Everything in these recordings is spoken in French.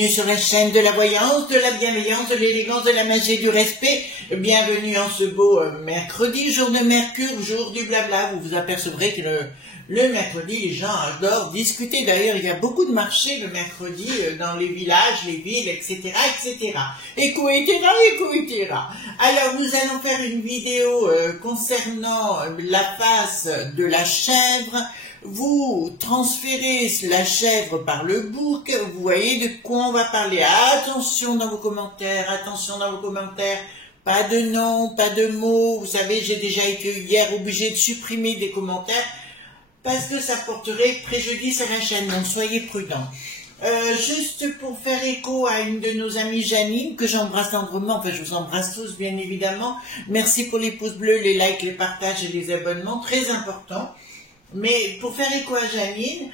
Bienvenue sur la chaîne de la voyance, de la bienveillance, de l'élégance, de la magie et du respect. Bienvenue en ce beau mercredi, jour de Mercure, jour du blabla. Vous vous apercevrez que le mercredi, les gens adorent discuter. D'ailleurs, il y a beaucoup de marchés le mercredi dans les villages, les villes, etc., etc. etc. Alors, nous allons faire une vidéo concernant la face de la chèvre. Vous transférez la chèvre par le bouc, vous voyez de quoi on va parler. Attention dans vos commentaires, pas de nom, pas de mots. Vous savez, j'ai déjà été hier obligé de supprimer des commentaires parce que ça porterait préjudice à la chaîne, donc soyez prudents. Juste pour faire écho à une de nos amies Janine, que j'embrasse tendrement, enfin je vous embrasse tous bien évidemment. Merci pour les pouces bleus, les likes, les partages et les abonnements, très important. Mais pour faire écho à Janine,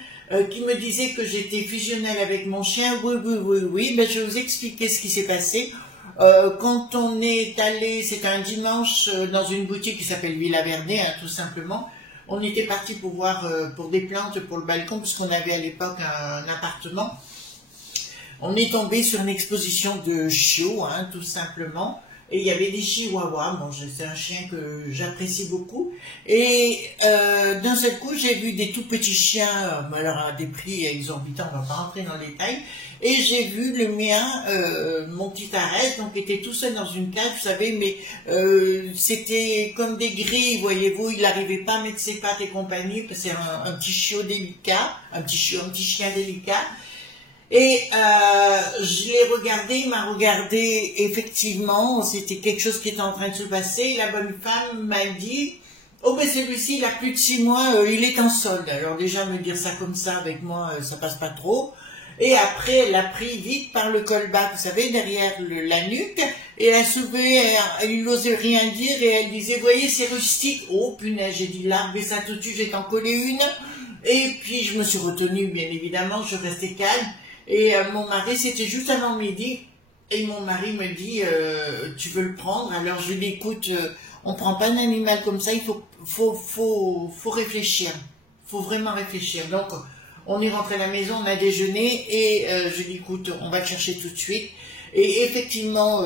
qui me disait que j'étais fusionnelle avec mon chien, oui, ben je vais vous expliquer ce qui s'est passé. Quand on est allé, c'était un dimanche, dans une boutique qui s'appelle Villa Verde, hein, tout simplement, on était parti pour voir, pour des plantes pour le balcon, puisqu'on avait à l'époque un appartement. On est tombé sur une exposition de chiots, hein, tout simplement. Et il y avait des chihuahuas, bon, c'est un chien que j'apprécie beaucoup. Et d'un seul coup, j'ai vu des tout petits chiens, alors à des prix exorbitants, on va pas rentrer dans les détails. Et j'ai vu le mien, mon petit Arès, donc était tout seul dans une cage, vous savez, mais c'était comme des grilles, voyez-vous, il n'arrivait pas à mettre ses pattes et compagnie, parce que c'est un petit chiot délicat, un petit chien délicat. Et je l'ai regardé, il m'a regardé, effectivement, c'était quelque chose qui était en train de se passer. La bonne femme m'a dit, oh ben celui-ci, il a plus de 6 mois, il est en solde. Alors déjà, me dire ça comme ça, avec moi, ça passe pas trop. Et après, elle l'a pris vite par le col bas, vous savez, derrière la nuque, et elle a soulevé, elle n'osait rien dire, et elle disait, voyez, c'est rustique. Oh punaise, j'ai dit, l'arbre et ça tout de suite, j'ai t'en collé une. Et puis, je me suis retenue, bien évidemment, je restais calme. Et mon mari, c'était juste avant midi, et mon mari me dit, tu veux le prendre? Alors je lui dis, écoute, on prend pas un animal comme ça, il faut réfléchir, faut vraiment réfléchir. Donc on est rentré à la maison, on a déjeuné, et je lui dis, écoute, on va le chercher tout de suite. Et effectivement,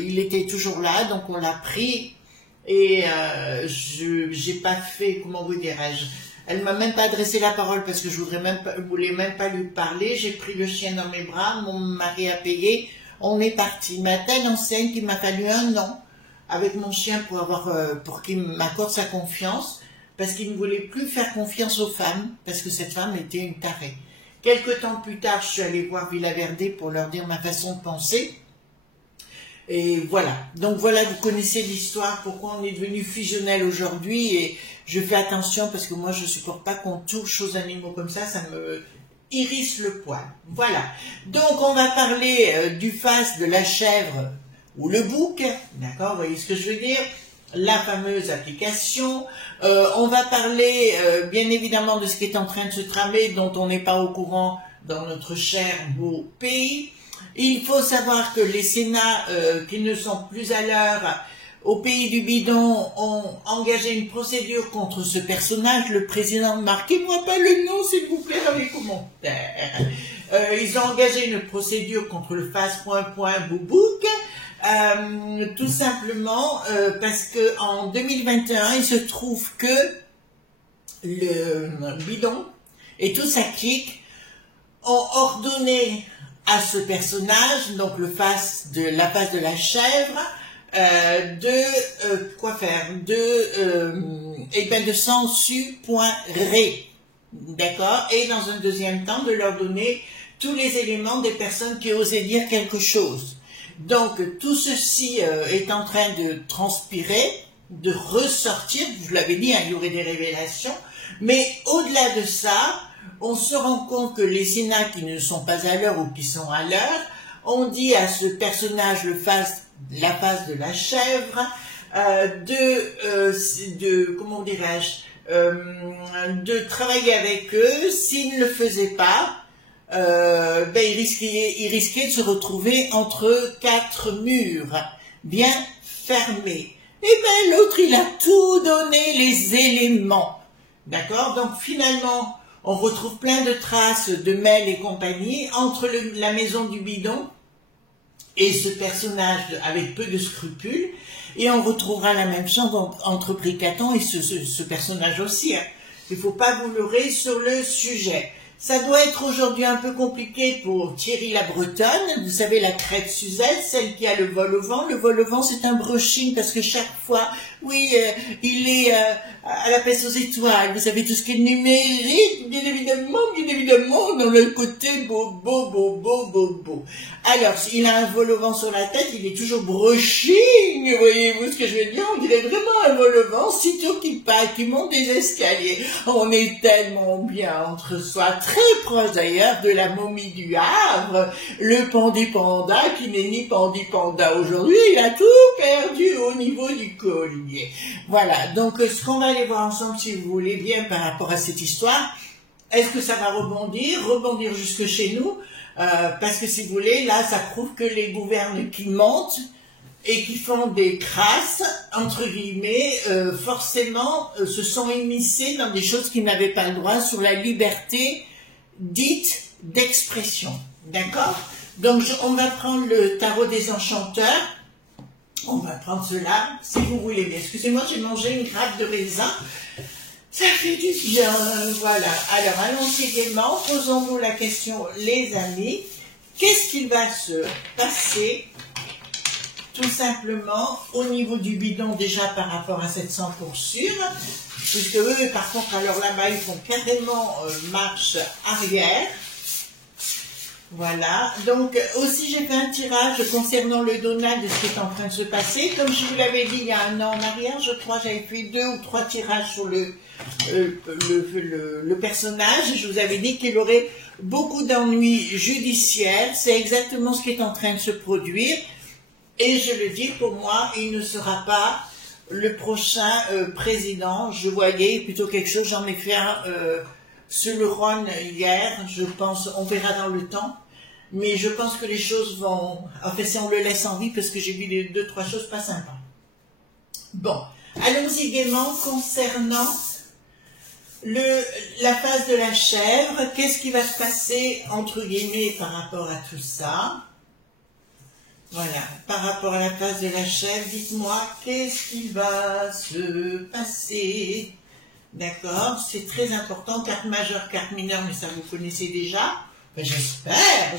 il était toujours là, donc on l'a pris, et j'ai pas fait, comment vous dirais-je, elle m'a même pas adressé la parole parce que je voulais même pas lui parler. J'ai pris le chien dans mes bras, mon mari a payé, on est parti. Mais à telle enseigne qu'il m'a fallu 1 an avec mon chien pour qu'il m'accorde sa confiance, parce qu'il ne voulait plus faire confiance aux femmes, parce que cette femme était une tarée. Quelque temps plus tard, je suis allée voir Villa Verde pour leur dire ma façon de penser. Et voilà, donc voilà, vous connaissez l'histoire, pourquoi on est devenu fusionnel aujourd'hui, et je fais attention parce que moi je ne supporte pas qu'on touche aux animaux comme ça me hérisse le poil. Voilà, donc on va parler du face de la chèvre ou le bouc, d'accord, vous voyez ce que je veux dire, la fameuse application. On va parler bien évidemment de ce qui est en train de se tramer, dont on n'est pas au courant dans notre cher beau pays. Il faut savoir que les Sénats qui ne sont plus à l'heure au pays du bidon ont engagé une procédure contre ce personnage, le président. Marquez-moi pas le nom, s'il vous plaît, dans les commentaires. Ils ont engagé une procédure contre le face.boubouk, tout simplement parce que en 2021, il se trouve que le bidon et toute sa clique ont ordonné à ce personnage, donc la face de la chèvre, quoi faire, de censurer, d'accord, et dans un deuxième temps de leur donner tous les éléments des personnes qui osaient dire quelque chose. Donc tout ceci est en train de transpirer, de ressortir, je vous l'avais dit, hein, il y aurait des révélations, mais au-delà de ça, on se rend compte que les Sénats qui ne sont pas à l'heure ou qui sont à l'heure ont dit à ce personnage, la face de la chèvre, comment dirais-je, de travailler avec eux. S'ils ne le faisaient pas, il risquait de se retrouver entre 4 murs bien fermés. Et bien l'autre, il a tout donné, les éléments. D'accord? Donc finalement, On retrouve plein de traces de Mel et compagnie entre la maison du bidon et ce personnage avec peu de scrupules. Et on retrouvera la même chose entre Bricatan et ce personnage aussi. Hein. Il ne faut pas vous leurrer sur le sujet. Ça doit être aujourd'hui un peu compliqué pour Thierry la Bretonne, vous savez la crête Suzette, celle qui a le vol au vent. Le vol au vent c'est un brushing parce que chaque fois, oui, il est à la pêche aux étoiles, vous savez tout ce qui est numérique, bien évidemment, dans le côté beau. Alors, il a un vol au vent sur la tête, il est toujours brushing, voyez-vous ce que je veux dire? On dirait vraiment un vol au vent, sitôt qu'il part, qu'il monte des escaliers. On est tellement bien entre soi, très proche d'ailleurs de la momie du Havre, le Pandi Panda qui n'est ni Pandi Panda aujourd'hui, il a tout perdu au niveau du collier. Voilà, donc ce qu'on va aller voir ensemble si vous voulez bien par rapport à cette histoire, est-ce que ça va rebondir jusque chez nous, parce que si vous voulez, là ça prouve que les gouvernes qui montent et qui font des crasses, entre guillemets, forcément se sont immiscés dans des choses qui n'avaient pas le droit sur la liberté dite d'expression, d'accord? Donc on va prendre le tarot des enchanteurs, on va prendre cela, si vous voulez bien. Excusez-moi, j'ai mangé une grappe de raisin, ça fait du bien, voilà. Alors allons-y gaiement, posons-nous la question les amis, qu'est-ce qu'il va se passer tout simplement au niveau du bidon déjà par rapport à 700 pour sûr, puisque eux par contre alors là-bas ils font carrément marche arrière. Voilà, donc aussi j'ai fait un tirage concernant le Donald de ce qui est en train de se passer. Comme je vous l'avais dit il y a un an en arrière, je crois j'avais fait 2 ou 3 tirages sur le personnage. Je vous avais dit qu'il aurait beaucoup d'ennuis judiciaires, c'est exactement ce qui est en train de se produire. Et je le dis, pour moi, il ne sera pas le prochain président. Je voyais plutôt quelque chose, j'en ai fait un sur le Rhône hier, je pense, on verra dans le temps. Mais je pense que les choses vont... Enfin, si on le laisse en vie, parce que j'ai vu 2-3 choses pas sympas. Bon, allons-y gaiement concernant la phase de la chèvre. Qu'est-ce qui va se passer, entre guillemets, par rapport à tout ça? Voilà, par rapport à la phase de la chèvre, dites-moi, qu'est-ce qui va se passer? D'accord, c'est très important, carte majeure, carte mineure, mais ça vous connaissez déjà. J'espère.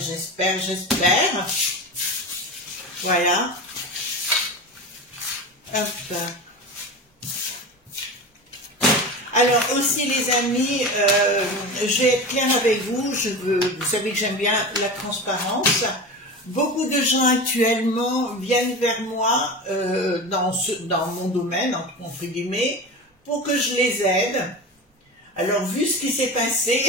Voilà. Hop. Alors aussi les amis, je vais être claire avec vous, vous savez que j'aime bien la transparence. Beaucoup de gens actuellement viennent vers moi dans mon domaine, entre guillemets, pour que je les aide. Alors, vu ce qui s'est passé,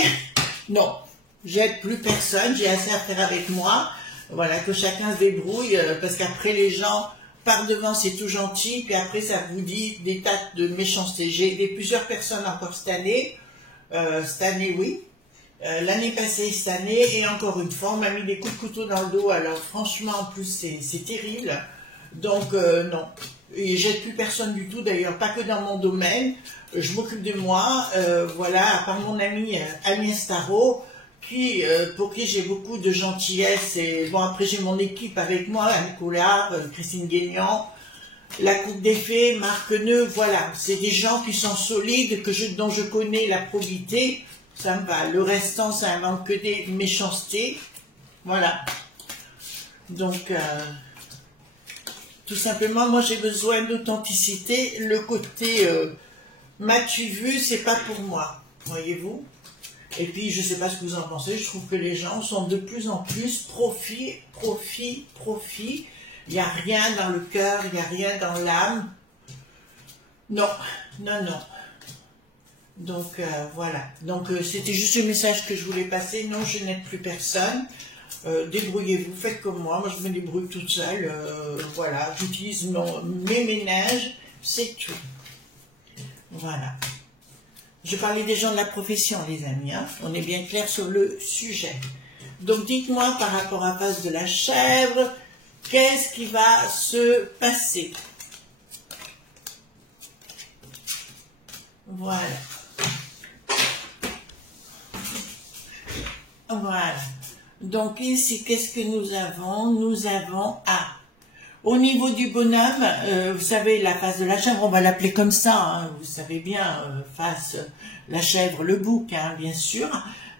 non, j'aide plus personne, j'ai assez à faire avec moi. Voilà, que chacun se débrouille, parce qu'après les gens, par devant c'est tout gentil, puis après ça vous dit des tas de méchanceté. J'ai aidé plusieurs personnes encore cette année oui. L'année passée, cette année, et encore une fois, on m'a mis des coups de couteau dans le dos, alors franchement, en plus, c'est terrible. Donc, non. Et j'aide plus personne du tout, d'ailleurs, pas que dans mon domaine. Je m'occupe de moi, voilà, à part mon amie Agnès Tarot, pour qui j'ai beaucoup de gentillesse. Et bon, après, j'ai mon équipe avec moi, Anne Collard, Christine Guénian, la Coupe des Fées, Marc Neu, voilà. C'est des gens qui sont solides, dont je connais la probité. Ça me va. Le restant, ça invente que des méchancetés. Voilà. Donc, tout simplement, moi, j'ai besoin d'authenticité. Le côté m'as-tu vu, c'est pas pour moi. Voyez-vous? Et puis, je sais pas ce que vous en pensez. Je trouve que les gens sont de plus en plus profit. Il n'y a rien dans le cœur, il n'y a rien dans l'âme. Non. Donc voilà, donc c'était juste le message que je voulais passer. Non, je n'aide plus personne, débrouillez-vous, faites comme moi je me débrouille toute seule, voilà, j'utilise mes ménages, c'est tout. Voilà, je parlais des gens de la profession les amis, hein. On est bien clair sur le sujet. Donc dites-moi par rapport à la phase de la chèvre, qu'est-ce qui va se passer? Voilà. Voilà. Donc ici, qu'est-ce que nous avons? Nous avons au niveau du bonhomme, vous savez, la face de la chèvre, on va l'appeler comme ça, hein, vous savez bien, face la chèvre, le bouc, hein, bien sûr.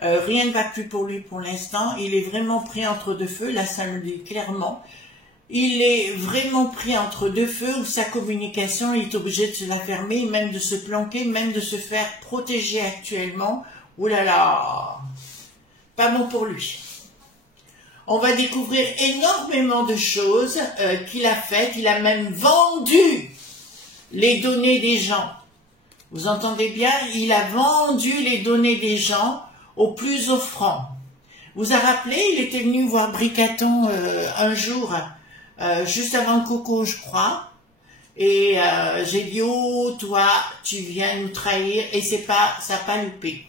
Rien ne va plus pour lui pour l'instant. Il est vraiment pris entre deux feux, là ça le dit clairement. Il est vraiment pris entre deux feux où sa communication, il est obligé de se la fermer, même de se planquer, même de se faire protéger actuellement. Ouh là là, pas bon pour lui. On va découvrir énormément de choses qu'il a faites. Il a même vendu les données des gens. Vous entendez bien? Il a vendu les données des gens au plus offrant. Vous a rappelé, il était venu voir Bricaton un jour, juste avant Coco, je crois. Et j'ai dit, oh, toi, tu viens nous trahir. Et ça n'a pas loupé.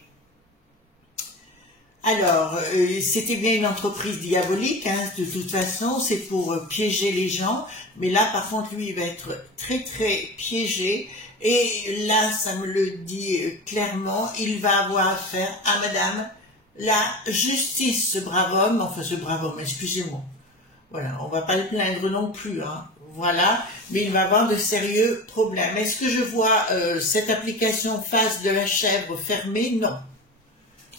Alors, c'était bien une entreprise diabolique, hein, de toute façon, c'est pour piéger les gens, mais là, par contre, lui, il va être très, très piégé, et là, ça me le dit clairement, il va avoir affaire à madame la justice, ce brave homme, excusez-moi, voilà, on va pas le plaindre non plus, hein, voilà, mais il va avoir de sérieux problèmes. Est-ce que je vois cette application face de la chèvre fermée? Non.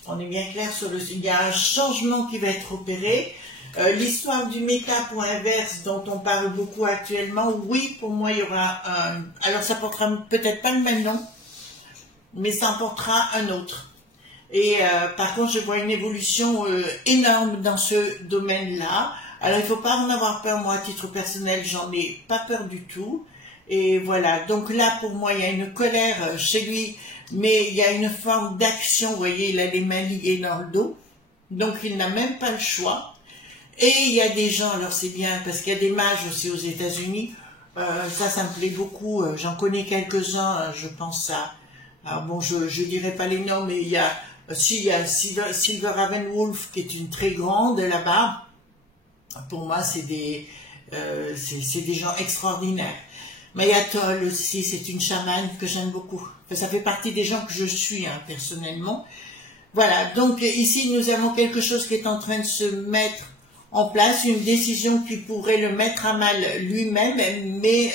On est bien clair sur il y a un changement qui va être opéré. L'histoire du méta.inverse dont on parle beaucoup actuellement, oui, pour moi, il y aura un... Alors, ça portera peut-être pas le même nom, mais ça en portera un autre. Et par contre, je vois une évolution énorme dans ce domaine-là. Alors, il ne faut pas en avoir peur. Moi, à titre personnel, j'en ai pas peur du tout. Et voilà, donc là, pour moi, il y a une colère chez lui, mais il y a une forme d'action, vous voyez, il a les mains liées dans le dos, donc il n'a même pas le choix. Et il y a des gens, alors c'est bien, parce qu'il y a des mages aussi aux États-Unis, ça me plaît beaucoup, j'en connais quelques-uns, je pense alors bon, je dirais pas les noms, mais il y a Silver Ravenwolf, qui est une très grande là-bas. Pour moi, c'est des gens extraordinaires. Mayatol aussi, c'est une chamane que j'aime beaucoup. Enfin, ça fait partie des gens que je suis, hein, personnellement. Voilà, donc ici nous avons quelque chose qui est en train de se mettre en place, une décision qui pourrait le mettre à mal lui-même, mais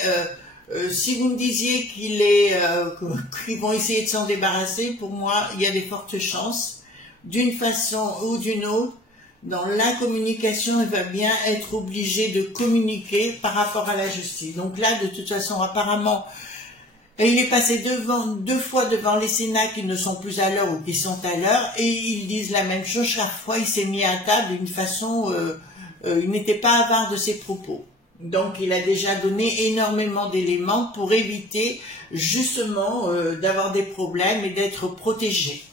si vous me disiez qu'ils vont essayer de s'en débarrasser, pour moi, il y a des fortes chances, d'une façon ou d'une autre. Dans la communication, il va bien être obligé de communiquer par rapport à la justice. Donc là, de toute façon, apparemment, il est passé deux fois devant les Sénats qui ne sont plus à l'heure ou qui sont à l'heure, et ils disent la même chose. Chaque fois, il s'est mis à table d'une façon, il n'était pas avare de ses propos. Donc, il a déjà donné énormément d'éléments pour éviter justement d'avoir des problèmes et d'être protégé.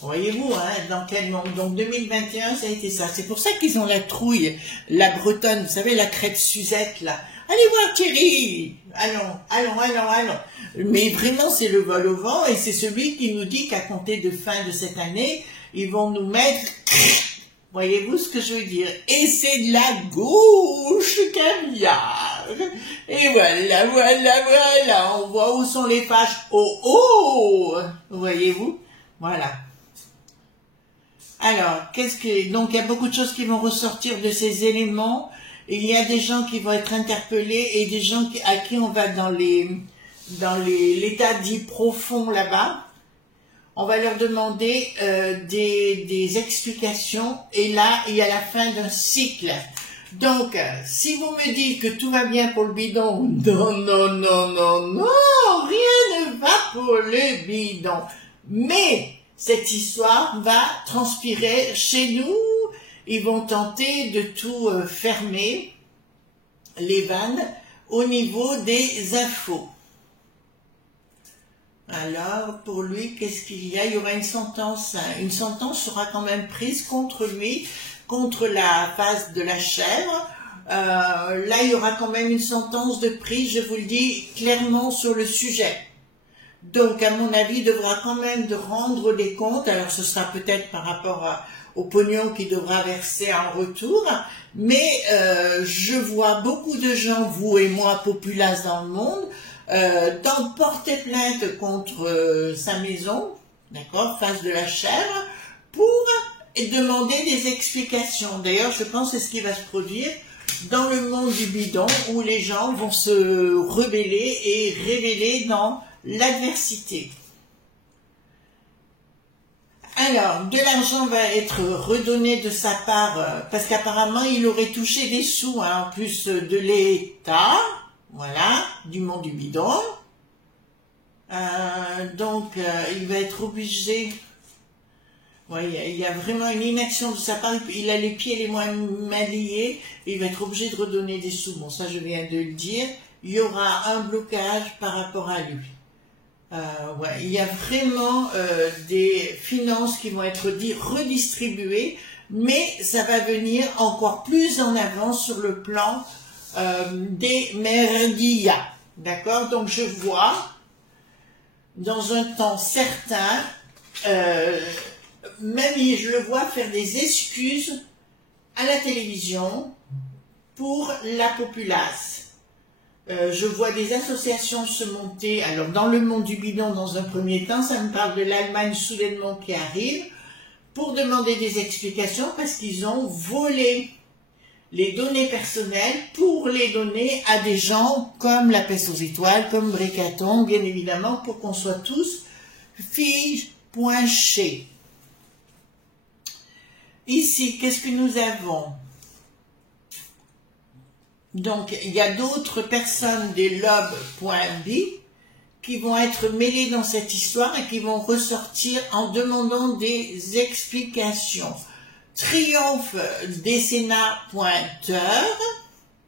Voyez-vous, hein, dans quel monde. Donc 2021, ça a été ça. C'est pour ça qu'ils ont la trouille, la bretonne, vous savez, la crête Suzette, là. Allez voir Thierry. Allons. Mais vraiment, c'est le vol au vent, et c'est celui qui nous dit qu'à compter de fin de cette année, ils vont nous mettre... Voyez-vous ce que je veux dire? Et c'est de la gauche caviar. Et voilà. On voit où sont les pages. Oh. Voyez-vous? Voilà. Alors, donc il y a beaucoup de choses qui vont ressortir de ces éléments. Il y a des gens qui vont être interpellés et des gens à qui on va dans l'état dit profond là-bas. On va leur demander des explications, et là, il y a la fin d'un cycle. Donc, si vous me dites que tout va bien pour le bidon, non, rien ne va pour le bidon. Mais cette histoire va transpirer chez nous. Ils vont tenter de tout fermer, les vannes, au niveau des infos. Alors, pour lui, qu'est-ce qu'il y a? Il y aura une sentence. Une sentence sera quand même prise contre lui, contre la face de la chèvre. Là, il y aura quand même une sentence de prise, je vous le dis clairement, sur le sujet. Donc, à mon avis, il devra quand même de rendre des comptes. Alors, ce sera peut-être par rapport au pognon qu'il devra verser en retour. Mais je vois beaucoup de gens, vous et moi, populaces dans le monde, porter plainte contre sa maison, d'accord, face de la chèvre, pour et demander des explications. D'ailleurs, je pense que c'est ce qui va se produire dans le monde du bidon, où les gens vont se rebeller et révéler dans l'adversité. Alors, de l'argent va être redonné de sa part, parce qu'apparemment, il aurait touché des sous, hein, en plus de l'État, voilà, du monde du bidon. Donc, il va être obligé... Ouais, il y a vraiment une inaction de sa part, il a les pieds les moins mal liés, et il va être obligé de redonner des sous. Bon, ça je viens de le dire. Il y aura un blocage par rapport à lui. Ouais, il y a vraiment des finances qui vont être redistribuées, mais ça va venir encore plus en avant sur le plan des merdias. D'accord? Donc je vois, dans un temps certain, même je le vois faire des excuses à la télévision pour la populace. Je vois des associations se monter. Alors dans le monde du bidon, dans un premier temps, ça me parle de l'Allemagne soudainement qui arrive pour demander des explications parce qu'ils ont volé les données personnelles pour les donner à des gens comme la Peste aux Étoiles, comme Bricaton, bien évidemment, pour qu'on soit tous fiche-poinchés. Ici, qu'est-ce que nous avons? Donc, il y a d'autres personnes des lobes.b qui vont être mêlées dans cette histoire et qui vont ressortir en demandant des explications. Triomphe des Sénats pointeurs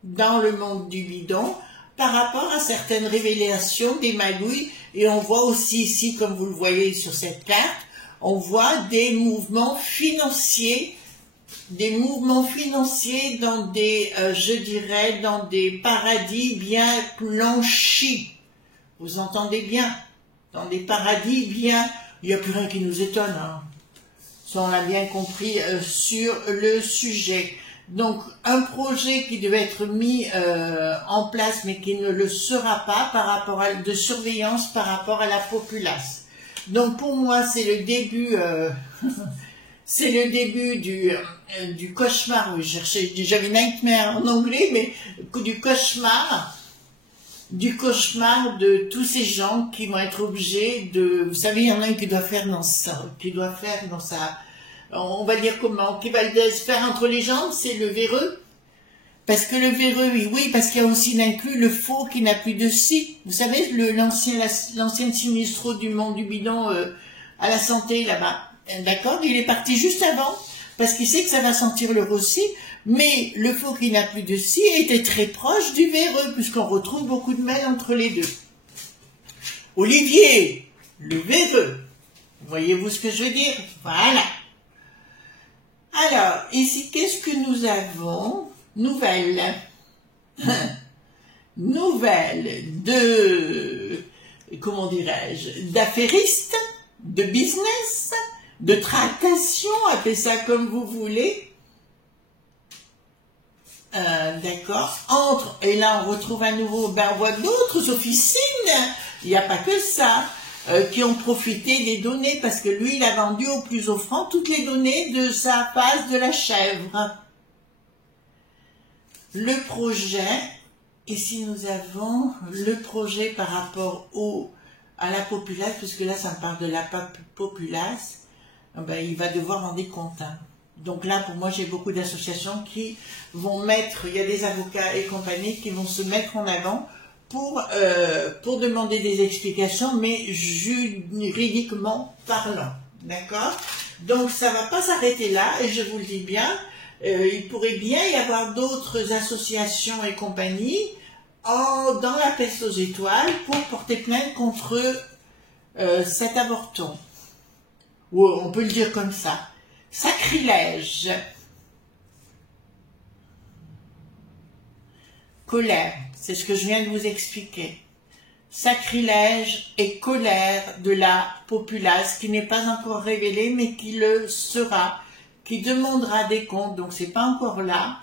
dans le monde du bidon par rapport à certaines révélations des magouilles. Et on voit aussi ici, comme vous le voyez sur cette carte, on voit des mouvements financiers dans des, je dirais, dans des paradis bien blanchis. Vous entendez bien? Dans des paradis bien... Il n'y a plus rien qui nous étonne, hein. Ça, on l'a bien compris sur le sujet. Donc, un projet qui devait être mis en place, mais qui ne le sera pas par rapport à de surveillance par rapport à la populace. Donc pour moi, c'est le début, c'est le début du cauchemar. Oui, j'avais nightmare en anglais, mais du cauchemar de tous ces gens qui vont être obligés de, vous savez, il y en a un qui doit faire dans sa, on va dire comment, qui va se faire entre les jambes, c'est le véreux. Parce que le véreux, oui, parce qu'il y a aussi inclus le faux qui n'a plus de scie. Vous savez, l'ancien sinistro du monde du bidon à la santé, là-bas. D'accord? Il est parti juste avant, parce qu'il sait que ça va sentir le rossi, mais le faux qui n'a plus de scie était très proche du véreux, puisqu'on retrouve beaucoup de mêles entre les deux. Olivier, le véreux. Voyez-vous ce que je veux dire? Voilà. Alors, ici, qu'est-ce que nous avons? Nouvelle de, comment dirais-je, d'affairistes, de business, de tractation, appelez ça comme vous voulez. D'accord. Et là on retrouve à nouveau, ben on voit d'autres officines, il n'y a pas que ça, qui ont profité des données, parce que lui il a vendu au plus offrant toutes les données de sa phase de la chèvre. Le projet, ici nous avons le projet par rapport à la populace, puisque là ça me parle de la populace, ben, il va devoir rendre des comptes. Hein. Donc là pour moi j'ai beaucoup d'associations qui vont mettre, il y a des avocats et compagnie qui vont se mettre en avant pour demander des explications, mais juridiquement parlant. D'accord? Donc ça ne va pas s'arrêter là, et je vous le dis bien. Il pourrait bien y avoir d'autres associations et compagnies dans la Peste aux Étoiles pour porter plainte contre cet avorton. Ou on peut le dire comme ça. Sacrilège. Colère. C'est ce que je viens de vous expliquer. Sacrilège et colère de la populace qui n'est pas encore révélée mais qui le sera, qui demandera des comptes, donc c'est pas encore là,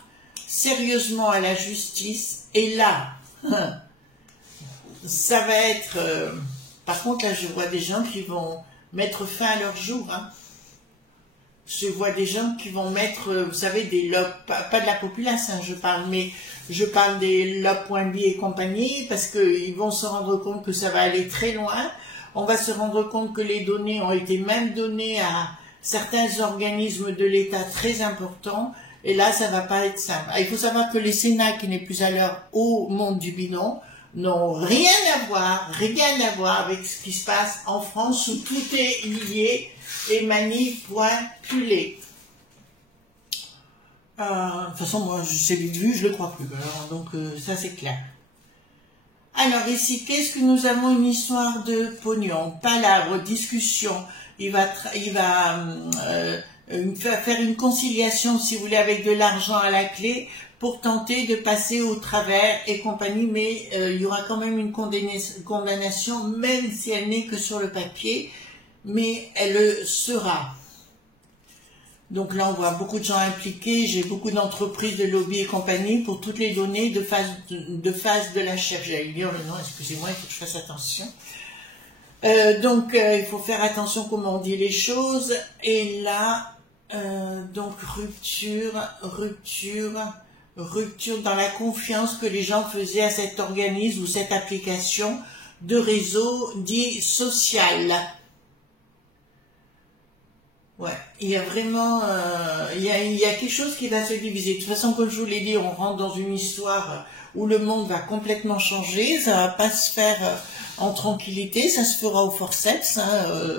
sérieusement à la justice, et là, ça va être... par contre, là, je vois des gens qui vont mettre fin à leur jour, hein, je vois des gens qui vont mettre, vous savez, des lobes, pas de la populace, hein, je parle, mais je parle des lobes.be et compagnie, parce qu'ils vont se rendre compte que ça va aller très loin. On va se rendre compte que les données ont été même données à certains organismes de l'État très importants, et là, ça va pas être simple. Il faut savoir que les Sénats, qui n'est plus à l'heure au monde du bidon, n'ont rien à voir avec ce qui se passe en France, où tout est lié et manipulé. De toute façon, moi, je l'ai vu, je le crois plus. Alors, donc, ça, c'est clair. Alors, ici, qu'est-ce que nous avons? Une histoire de pognon, palabre, discussion. Il va faire une conciliation, si vous voulez, avec de l'argent à la clé, pour tenter de passer au travers et compagnie, mais il y aura quand même une condamnation, même si elle n'est que sur le papier, mais elle le sera. Donc là, on voit beaucoup de gens impliqués, j'ai beaucoup d'entreprises de lobby et compagnie pour toutes les données de phase de la recherche. J'allais dire le nom, excusez-moi, il faut que je fasse attention. Donc, il faut faire attention comment on dit les choses. Et là, donc rupture dans la confiance que les gens faisaient à cet organisme ou cette application de réseau dit social. Ouais, il y a vraiment, il y a quelque chose qui va se diviser. De toute façon, comme je vous l'ai dit, on rentre dans une histoire où le monde va complètement changer. Ça va pas se faire en tranquillité, ça se fera au forceps.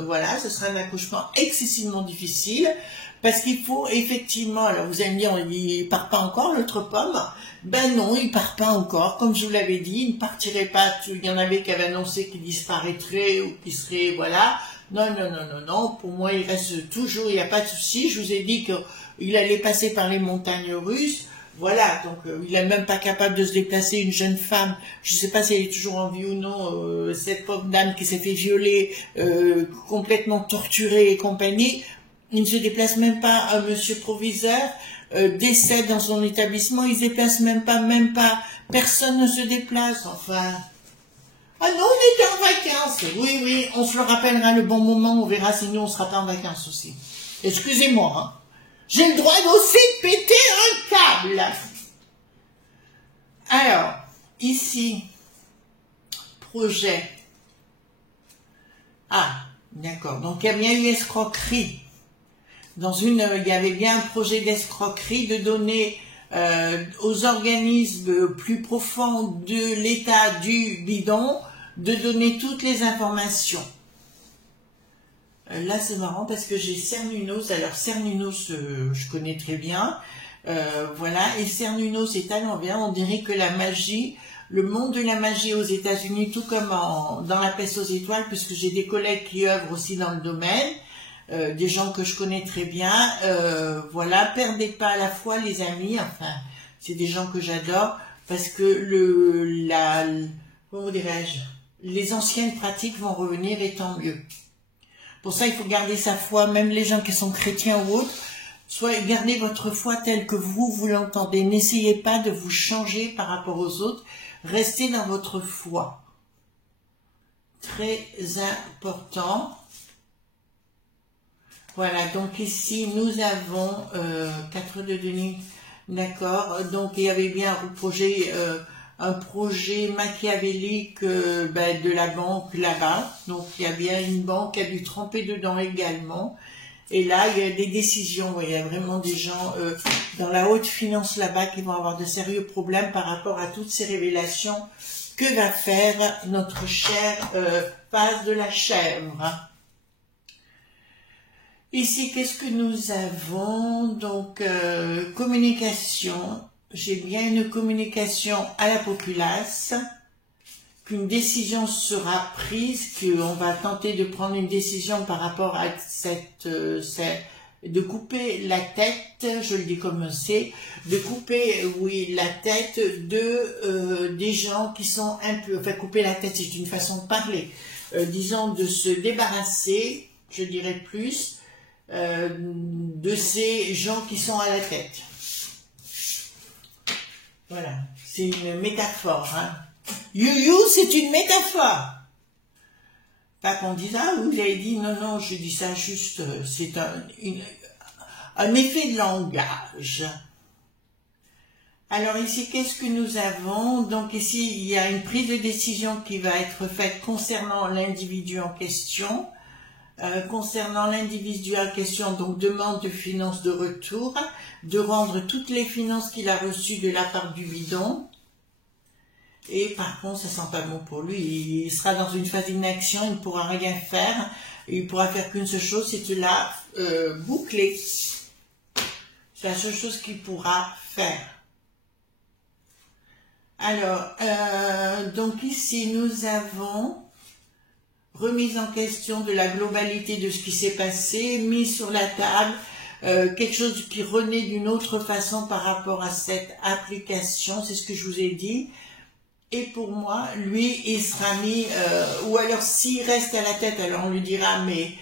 Voilà, ce sera un accouchement excessivement difficile parce qu'il faut effectivement. Alors vous allez me dire, il part pas encore l'autre pomme. Ben non, il part pas encore. Comme je vous l'avais dit, il ne partirait pas. Il y en avait qui avaient annoncé qu'il disparaîtrait ou qu'il serait, voilà. Non, non, non, non, non, pour moi il reste toujours, il n'y a pas de souci, je vous ai dit qu'il allait passer par les montagnes russes, voilà, donc il n'est même pas capable de se déplacer, une jeune femme, je ne sais pas si elle est toujours en vie ou non, cette pauvre dame qui s'est fait violer, complètement torturée et compagnie, il ne se déplace même pas, un monsieur proviseur décède dans son établissement, il ne se déplace même pas, personne ne se déplace, enfin... Ah non, on était en vacances. Oui, oui, on se le rappellera le bon moment, on verra si nous on sera pas en vacances aussi. Excusez-moi, hein. J'ai le droit aussi de péter un câble. Alors, ici, projet. Ah, d'accord. Donc il y a bien eu escroquerie. Il y avait bien un projet d'escroquerie de donner aux organismes plus profonds de l'état du bidon, de donner toutes les informations. Là, c'est marrant parce que j'ai Cernunnos. Alors, Cernunnos, je connais très bien. Voilà. Et Cernunnos est à l'envers. On dirait que la magie, le monde de la magie aux États-Unis, tout comme dans la peste aux étoiles, puisque j'ai des collègues qui œuvrent aussi dans le domaine, des gens que je connais très bien. Voilà. Perdez pas la foi, les amis. Enfin, c'est des gens que j'adore parce que comment dirais-je, les anciennes pratiques vont revenir et tant mieux. Pour ça, il faut garder sa foi, même les gens qui sont chrétiens ou autres, gardez votre foi telle que vous l'entendez. N'essayez pas de vous changer par rapport aux autres. Restez dans votre foi. Très important. Voilà, donc ici, nous avons 4 de Denis. D'accord, donc il y avait bien un projet machiavélique de la banque là-bas. Donc il y a bien une banque qui a dû tremper dedans également. Et là, il y a des décisions. Il y a vraiment des gens dans la haute finance là-bas qui vont avoir de sérieux problèmes par rapport à toutes ces révélations que va faire notre chère phase de la chèvre. Ici, qu'est-ce que nous avons? Donc, communication. J'ai bien une communication à la populace, qu'une décision sera prise, qu'on va tenter de prendre une décision par rapport à de couper la tête, je le dis comme c'est, de couper, oui, la tête des gens qui sont un peu, enfin, couper la tête, c'est une façon de parler, disons de se débarrasser, je dirais plus, de ces gens qui sont à la tête. Voilà, c'est une métaphore. Hein. C'est une métaphore. Pas qu'on dise, ah, vous avez dit, non, non, je dis ça juste, c'est un effet de langage. Alors ici, qu'est-ce que nous avons? Donc ici, il y a une prise de décision qui va être faite concernant l'individu en question. Concernant l'individu en question, donc demande de finances de retour, de rendre toutes les finances qu'il a reçues de la part du bidon. Et par contre, ça sent pas bon pour lui. Il sera dans une phase d'inaction, il ne pourra rien faire. Il pourra faire qu'une seule chose, c'est de la boucler. C'est la seule chose qu'il pourra faire. Alors, donc ici, nous avons remise en question de la globalité de ce qui s'est passé, mise sur la table, quelque chose qui renaît d'une autre façon par rapport à cette application, c'est ce que je vous ai dit. Et pour moi, lui, il sera mis, ou alors s'il reste à la tête, alors on lui dira, mais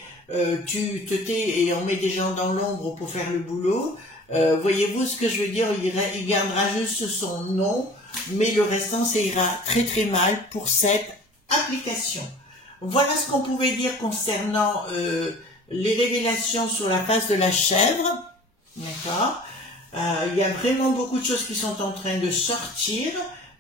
tu te tais et on met des gens dans l'ombre pour faire le boulot. Voyez-vous ce que je veux dire, il gardera juste son nom, mais le restant, ça ira très très mal pour cette application. Voilà ce qu'on pouvait dire concernant les révélations sur la face de la chèvre. D'accord. Il y a vraiment beaucoup de choses qui sont en train de sortir.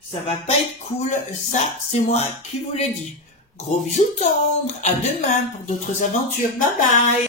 Ça va pas être cool. Ça, c'est moi qui vous le dis. Gros bisous tendres. À demain pour d'autres aventures. Bye bye.